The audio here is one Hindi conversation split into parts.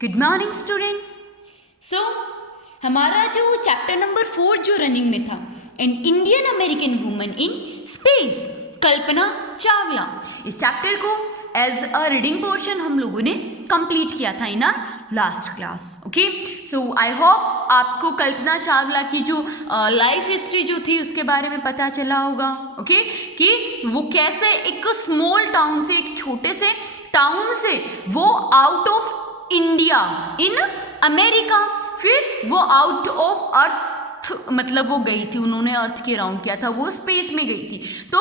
Good morning students. सो हमारा जो चैप्टर नंबर 4 जो रनिंग में था, an Indian American woman in space, Kalpana Chawla, इस चैप्टर को एज अ रीडिंग पोर्शन हम लोगों ने कंप्लीट किया था in our last class. Okay, so I hope आपको कल्पना चावला की जो लाइफ हिस्ट्री जो थी उसके बारे में पता चला होगा। ओके, कि वो कैसे एक स्मॉल टाउन से, एक छोटे से टाउन से वो out of India in America, फिर वो आउट ऑफ अर्थ, मतलब वो गई थी, उन्होंने अर्थ के राउंड किया था, वो स्पेस में गई थी। तो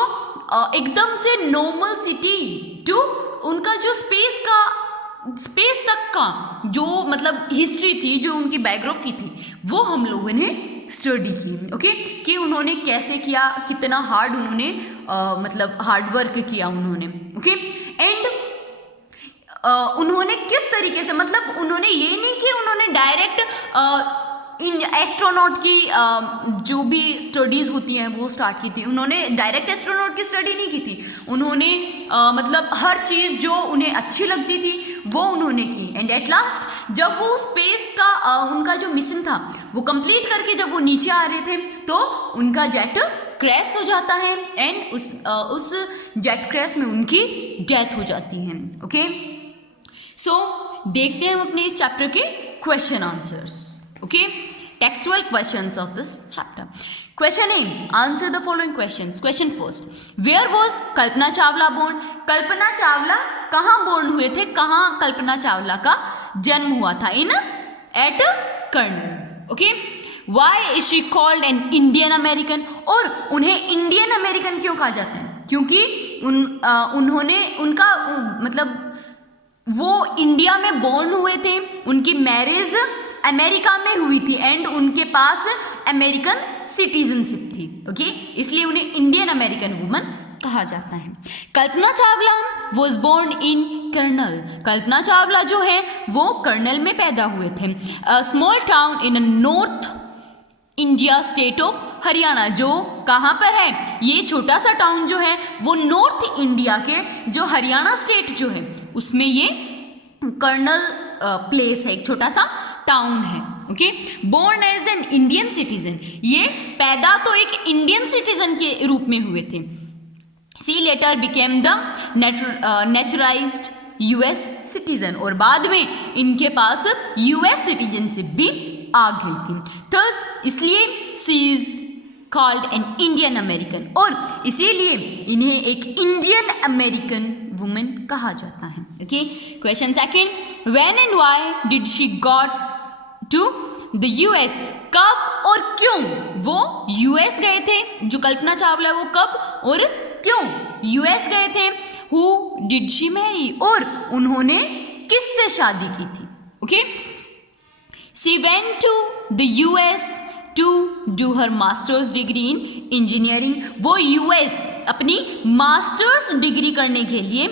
एकदम से नॉर्मल सिटी टू उनका जो स्पेस तक का जो मतलब हिस्ट्री थी, जो उनकी बायोग्राफी थी, वो हम लोगों ने स्टडी की। ओके, कि उन्होंने कैसे किया, कितना हार्ड उन्होंने मतलब हार्ड वर्क किया उन्होंने। ओके, एंड उन्होंने किस तरीके से, मतलब उन्होंने ये नहीं कि उन्होंने डायरेक्ट एस्ट्रोनॉट की जो भी स्टडीज़ होती हैं वो स्टार्ट की थी। उन्होंने डायरेक्ट एस्ट्रोनॉट की स्टडी नहीं की थी, उन्होंने मतलब हर चीज़ जो उन्हें अच्छी लगती थी वो उन्होंने की। एंड एट लास्ट जब वो स्पेस का उनका जो मिशन था वो कंप्लीट करके जब वो नीचे आ रहे थे तो उनका जेट क्रैश हो जाता है, एंड उस जेट क्रैश में उनकी डेथ हो जाती है। ओके, सो देखते हैं हम अपने इस चैप्टर के question answers. Okay, textual questions of this chapter. Question A, answer the following questions. Question first, where was Kalpana Chawla born? Kalpana Chawla कहाँ बोर्न हुए थे, कहाँ कल्पना चावला का जन्म हुआ था? In at Karnal. Okay, why is she called an Indian American? और उन्हें इंडियन अमेरिकन क्यों कहा जाता है? क्योंकि उन्होंने उनका मतलब वो इंडिया में बोर्न हुए थे, उनकी मैरिज अमेरिका में हुई थी, एंड उनके पास अमेरिकन सिटीजनशिप थी। ओके, इसलिए उन्हें इंडियन अमेरिकन वुमन कहा जाता है। Kalpana Chawla was born in Karnal. Kalpana Chawla जो है वो कर्नल में पैदा हुए थे, small town in North India state of Haryana. जो कहाँ पर है? ये छोटा सा टाउन जो है वो नॉर्थ इंडिया के जो हरियाणा स्टेट जो है उसमें ये कर्नल प्लेस है, एक छोटा सा टाउन है। Okay, born as an Indian citizen, ये पैदा तो एक इंडियन सिटीजन के रूप में हुए थे। She later became the naturalized US citizen, और बाद में इनके पास यूएस सिटीजनशिप भी आ गई थी। थस इसलिए she is called an Indian American, और इसीलिए इन्हें एक इंडियन अमेरिकन वुमेन कहा जाता है। Okay, question second, when and why did she got to the US? कब और क्यों वो यूएस गए थे? जो कल्पना चावला वो कब और क्यों यूएस गए थे? Who did she marry? और उन्होंने किससे शादी की थी? Okay, she went to the US to do her masters degree in engineering. वो यूएस अपनी मास्टर्स डिग्री करने के लिए,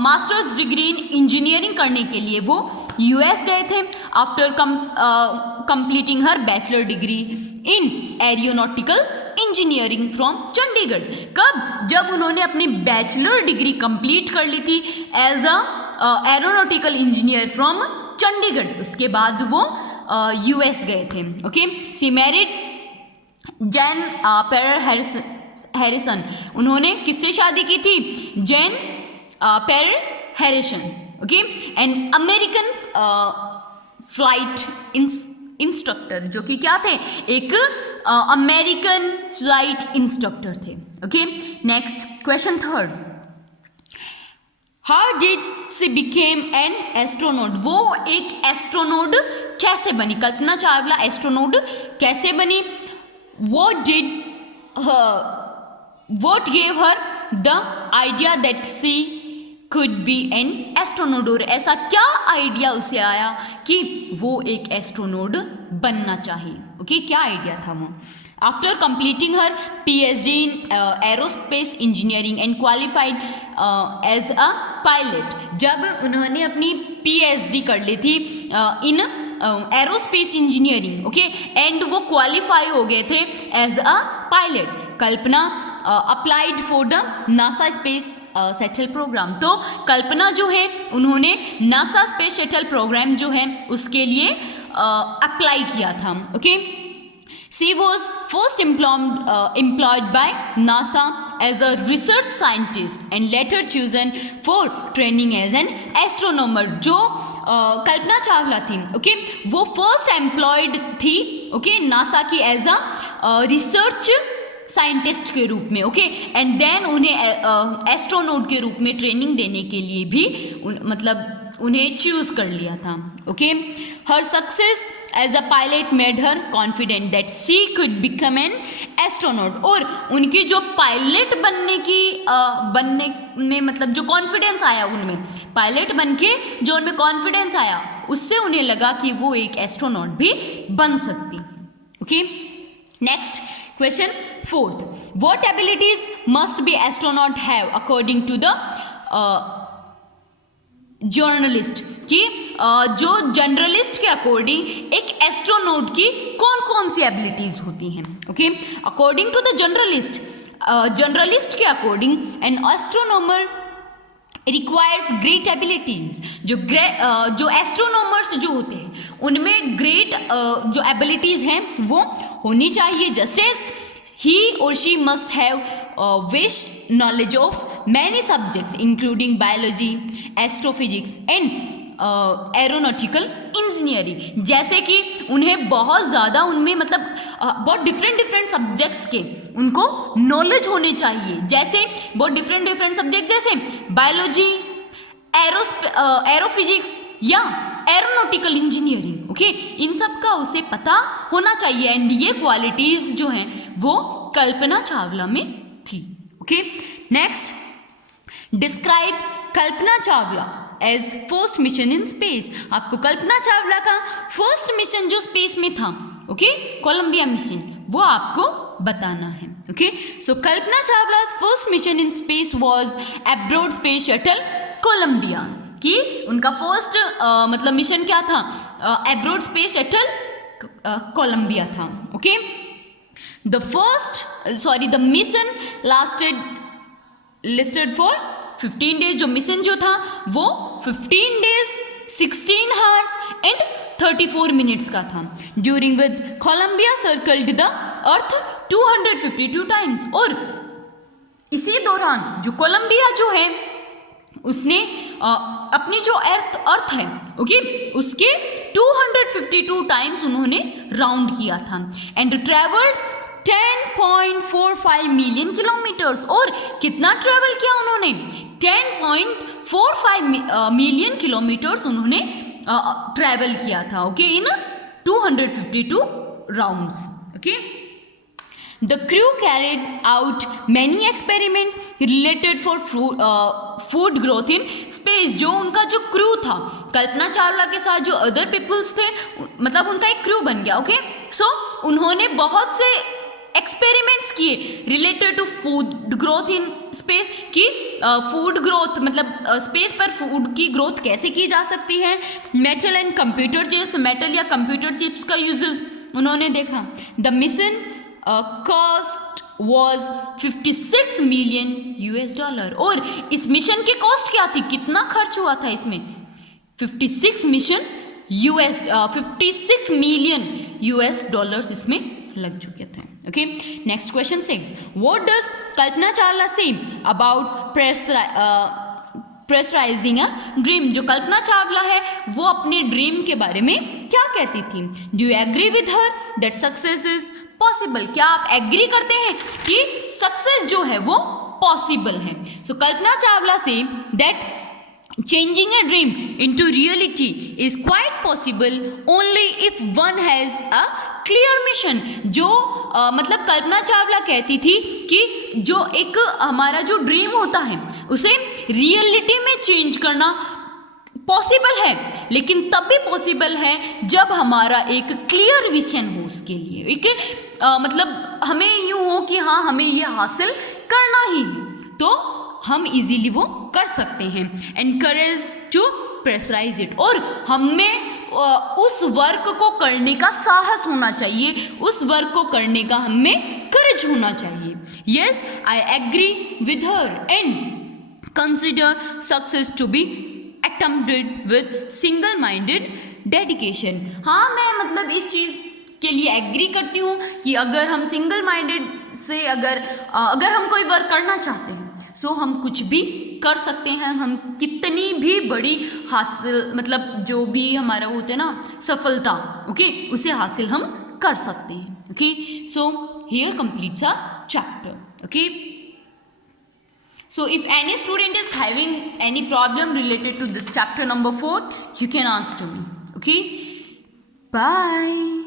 मास्टर्स डिग्री इन इंजीनियरिंग करने के लिए वो यूएस गए थे। After completing her bachelor degree in aeronautical engineering from Chandigarh. कब? जब उन्होंने अपनी बैचलर डिग्री कंप्लीट कर ली थी as a aeronautical engineer from Chandigarh, उसके बाद वो यूएस गए थे। ओके, सी मैरिड जैन पेर हैरिसन। उन्होंने किससे शादी की थी? जैन पेर Harrison. Okay, an American flight instructor, जो कि क्या थे? एक अमेरिकन फ्लाइट इंस्ट्रक्टर थे। Okay, next question third, how did C became an astronaut? वो एक एस्ट्रोनॉट कैसे बनी? कल्पना चावला एस्ट्रोनॉट कैसे बनी? What gave her the idea that she could be an astronaut? और ऐसा क्या आइडिया उसे आया कि वो एक एस्ट्रोनॉट बनना चाहिए? ओके, क्या आइडिया था वो? After completing her PhD in aerospace engineering and qualified as a pilot, जब उन्होंने अपनी PhD कर ली थी in aerospace engineering, okay, and वो क्वालिफाई हो गए थे as a pilot, Kalpana applied for the NASA space shuttle programme. तो कल्पना जो है उन्होंने नासा स्पेस शटल प्रोग्राम जो है उसके लिए अप्लाई किया था। Okay, She was first employed by NASA as a research scientist and later chosen for training as an astronomer। जो कल्पना चावला थी, ओके, वो फर्स्ट एम्प्लॉयड थी, ओके, नासा की एज अ रिसर्च साइंटिस्ट के रूप में, ओके, एंड देन उन्हें एस्ट्रोनॉट के रूप में ट्रेनिंग देने के लिए भी मतलब उन्हें चूज कर लिया था। Okay, her success as a pilot made her confident that she could become an astronaut. और उनकी जो पायलट बनने में मतलब जो कॉन्फिडेंस आया उनमें, पायलट बन के जो उनमें कॉन्फिडेंस आया, उससे उन्हें लगा कि वो एक एस्ट्रोनॉट भी बन सकती। Okay, next question 4th, what abilities must be astronaut have according to the journalist, कि जो जर्नलिस्ट के अकॉर्डिंग एक एस्ट्रोनॉट की कौन कौन सी एबिलिटीज होती हैं। Okay, according to the journalist के according an astronomer requires great abilities. जो एस्ट्रोनॉमर्स जो होते हैं उनमें ग्रेट जो एबिलिटीज हैं वो होनी चाहिए, just as he or she must have vast knowledge of many subjects including biology, astrophysics and aeronautical engineering। जैसे कि उन्हें बहुत ज़्यादा उनमें मतलब बहुत डिफरेंट सब्जेक्ट्स के उनको नॉलेज होने चाहिए, जैसे बहुत डिफरेंट सब्जेक्ट जैसे बायोलॉजी, एरोफिजिक्स या एरोनॉटिकल इंजीनियरिंग। ओके, इन सब का उसे पता होना चाहिए एंड ये क्वालिटीज जो हैं वो कल्पना चावला में थी। Okay, next, describe Kalpana Chawla as first mission in space. आपको कल्पना चावला का फर्स्ट मिशन जो स्पेस में था, ओके, कोलंबिया मिशन, वो आपको बताना है। Okay, so Kalpana Chawla's first mission in space was aboard space shuttle Columbia, कि उनका फर्स्ट मतलब मिशन क्या था, एब्रोड स्पेस शटल कोलंबिया था। Okay, the mission lasted for 15 days. जो मिशन जो था वो 15 डेज 16 आवर्स एंड 34 मिनट्स का था। During with Columbia circled the earth 252 times. और इसी दौरान जो कोलंबिया जो है उसने अपनी जो अर्थ है, ओके, उसके 252 टाइम्स उन्होंने राउंड किया था एंड ट्रेवल्ड 10.45 मिलियन किलोमीटर्स। और कितना ट्रेवल किया उन्होंने, 10.45 मिलियन किलोमीटर्स उन्होंने ट्रेवल किया था, okay, in 252 rounds. Okay, The crew carried out many experiments related for food growth in space। जो उनका जो क्रू था कल्पना चावला के साथ जो अदर पीपल्स थे, मतलब उनका एक क्रू बन गया। ओके, सो उन्होंने बहुत से एक्सपेरिमेंट्स किए related to food growth in space, की फूड ग्रोथ मतलब स्पेस पर फूड की ग्रोथ कैसे की जा सकती है। Metal and computer chips, metal या कंप्यूटर चिप्स का यूजेस उन्होंने देखा। The mission cost was 56 million US$। और इस मिशन की कॉस्ट क्या थी, कितना खर्च हुआ था इसमें, 56 मिलियन US$ इसमें लग चुके थे। Okay, next question 6, what does Kalpana Chawla say about pressurising a dream. जो कल्पना चावला है वो अपने ड्रीम के बारे में क्या कहती थी। Do you agree with her that success is possible. क्या आप एग्री करते हैं कि सक्सेस जो है वो पॉसिबल है। सो Kalpana Chawla say that changing a dream into reality is quite possible only if one has a clear mission। जो मतलब कल्पना चावला कहती थी कि जो एक हमारा जो ड्रीम होता है उसे रियलिटी में चेंज करना पॉसिबल है, लेकिन तब भी पॉसिबल है जब हमारा एक क्लियर विजन हो उसके लिए, एक मतलब हमें यूँ हो कि हाँ हमें ये हासिल करना ही है, तो हम इजीली वो कर सकते हैं। Encourage to pressurise it. और हमें उस वर्क को करने का साहस होना चाहिए, उस वर्क को करने का हमें एनकरेज होना चाहिए. Yes, I agree with her and consider success to be attempted with single minded dedication. हाँ, मैं मतलब इस चीज़ के लिए एग्री करती हूँ कि अगर हम सिंगल माइंडेड से अगर हम कोई वर्क करना चाहते हैं सो हम कुछ भी कर सकते हैं. हम कितनी भी बड़ी हासिल मतलब जो भी हमारा होता है ना सफलता, ओके, उसे हासिल हम कर सकते हैं. Okay, so here completes our chapter. Okay, so if any student is having any problem related to this chapter number 4, you can ask to me. Okay, bye.